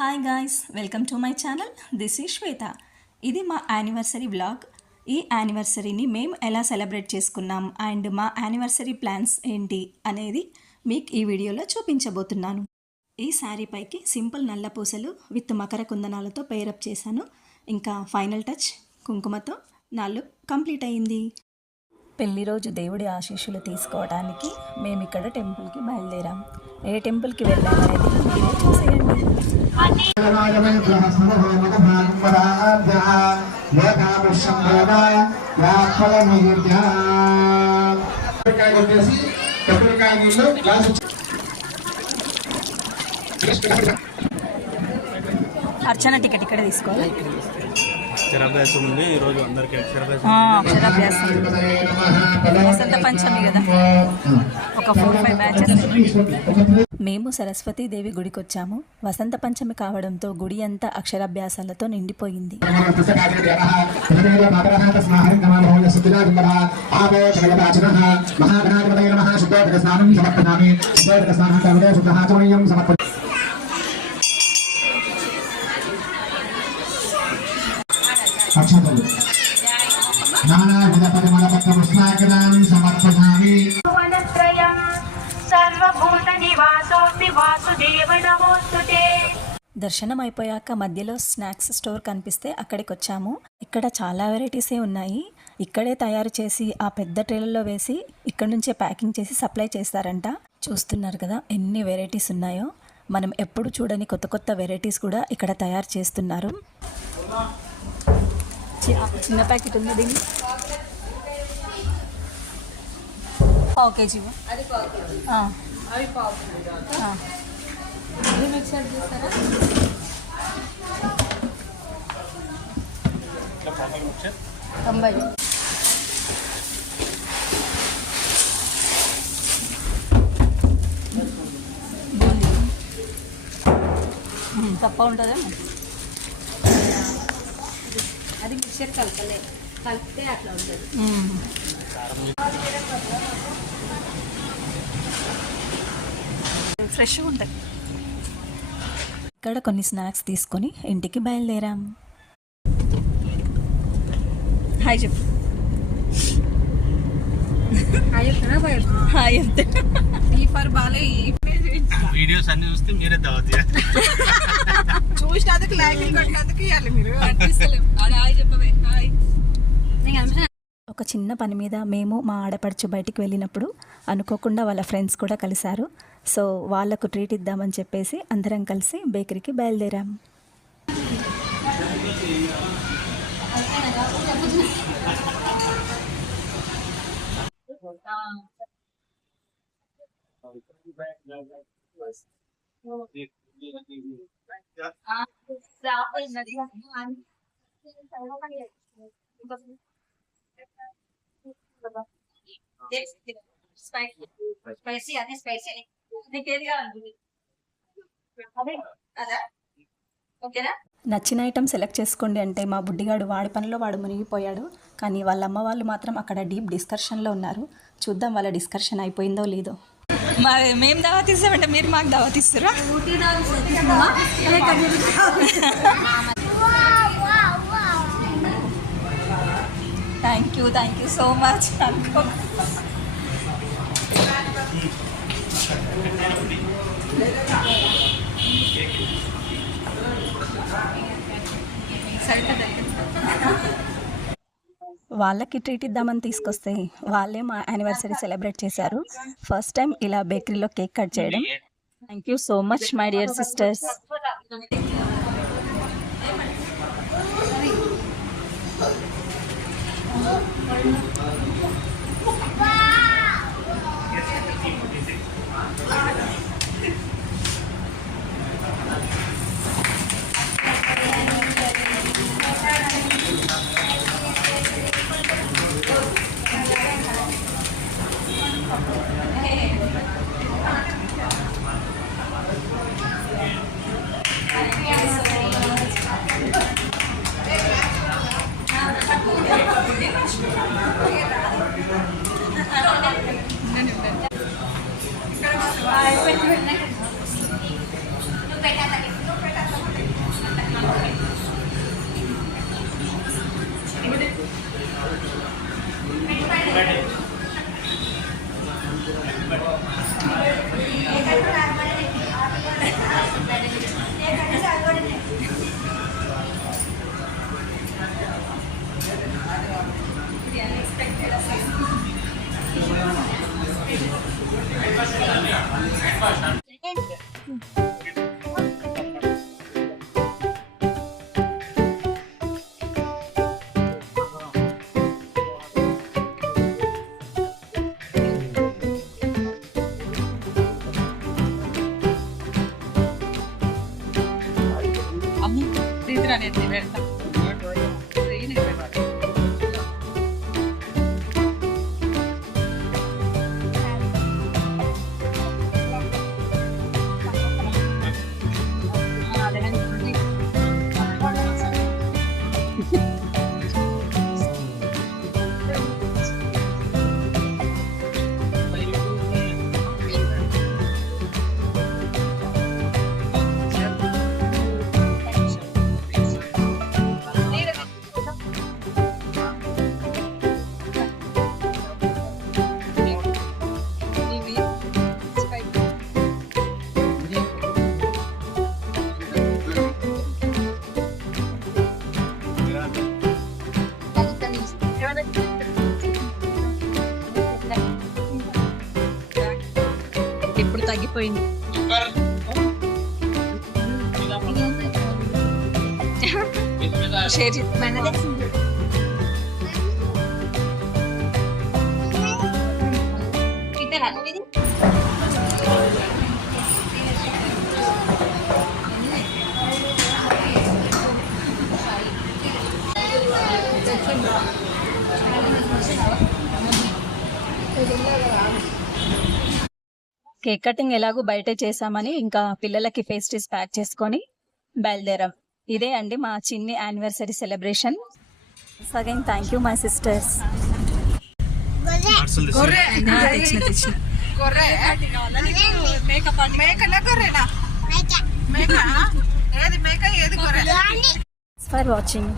Hi guys, welcome to my channel. This is Shweta. ఇది మా anniversary vlog. ఈ యానివర్సరీని మేము ఎలా సెలబ్రేట్ చేసుకున్నాం అండ్ మా యానివర్సరీ ప్లాన్స్ ఏంటి అనేది మీకు ఈ వీడియోలో చూపించబోతున్నాను. ఈ శారీ పైకి సింపుల్ నల్ల పూసలు విత్ మకర కుందనాలతో పేరప్ చేశాను. ఇంకా ఫైనల్ టచ్ కుంకుమతో నా లుక్ కంప్లీట్ అయింది. పెళ్లి రోజు దేవుడి ఆశీస్సులు తీసుకోవడానికి మేము ఇక్కడ టెంపుల్కి బయలుదేరాం. ఏ టెంపుల్కి వెళ్ళామనేది మీరే చూసేయండి. అర్చన టికెట్ ఇక్కడ తీసుకోవాలి. అక్షరాభ్యాసం ఉంది ఈరోజు అందరికీ. అక్షరాభ్యాసం వసంత పంచమి కదా, ఒక 4-5 బ్యాచెస్. మేము సరస్వతీదేవి గుడికి వచ్చాము. వసంత పంచమి కావడంతో గుడి అంతా అక్షరాభ్యాసాలతో నిండిపోయింది. అక్షతలు నానావిధ పరిమళపత్ర పుష్పార్చనాన్ని సమర్పయామి. దర్శనం అయిపోయాక మధ్యలో స్నాక్స్ స్టోర్ కనిపిస్తే అక్కడికి వచ్చాము. ఇక్కడ చాలా వెరైటీసే ఉన్నాయి. ఇక్కడే తయారు చేసి ఆ పెద్ద ట్రేలలో వేసి ఇక్కడ నుంచే ప్యాకింగ్ చేసి సప్లై చేస్తారంట. చూస్తున్నారు కదా ఎన్ని వెరైటీస్ ఉన్నాయో. మనం ఎప్పుడు చూడని కొత్త కొత్త వెరైటీస్ కూడా ఇక్కడ తయారు చేస్తున్నారు. చిన్న ప్యాకెట్ ఉంది, దీన్ని పావు కేజీ తొంభై. తప్ప ఉంటుందా? అది మిక్చర్ కలిపితే అట్లా ఉంటుంది. ఫ్రెష్గా ఉంటుంది. ఇక్కడ కొన్ని స్నాక్స్ తీసుకొని ఇంటికి బయలుదేరాం. హాయ్ చెప్పు. హాయ్ చెప్తే వీడియోస్ అన్ని చూస్తే మీరే దావత్ చూసినందుకు లైక్లు కొట్టినందుకు ఇవ్వాలి మీరు. ఒక చిన్న పని మీద మేము మా ఆడపడుచు బయటికి వెళ్ళినప్పుడు అనుకోకుండా వాళ్ళ ఫ్రెండ్స్ కూడా కలిశారు. సో వాళ్ళకు ట్రీట్ ఇద్దామని చెప్పేసి అందరం కలిసి బేకరీకి బయలుదేరాం. నచ్చిన ఐటమ్ సెలెక్ట్ చేసుకోండి అంటే మా బుడ్డిగాడు వాడి పనిలో వాడు మునిగిపోయాడు. కానీ వాళ్ళ అమ్మ వాళ్ళు మాత్రం అక్కడ డీప్ డిస్కషన్లో ఉన్నారు. చూద్దాం వాళ్ళ డిస్కషన్ అయిపోయిందో లేదో. మరి మేము దావత్ ఇస్తామంటే మీరు మాకు దావత్ ఇస్తారా? Thank you so much. వాళ్ళకి ట్రీట్ ఇద్దామని తీసుకొస్తే వాళ్ళే మా యానివర్సరీ సెలబ్రేట్ చేశారు. ఫస్ట్ టైం ఇలా బేకరీలో కేక్ కట్ చేయడం. Thank you so much my dear sisters. తీసుకురాని ఎత్తి పెడతా. ఈయన పెట్టాలి. ఇప్పుడు తగ్గిపోయింది. షేర్ కేక్ కటింగ్ ఎలాగో బయటే చేసామని ఇంకా పిల్లలకి పేస్ట్రీస్ ప్యాక్ చేసుకొని బయలుదేరాం. ఇదే అండి మా చిన్ని anniversary celebration. Again thank you my sisters. Parcel గొర్రె తెచ్చిన గొర్రె మేకలా గొర్రెనా? మేక ఏది మేక ఏది గొర్రె? For watching.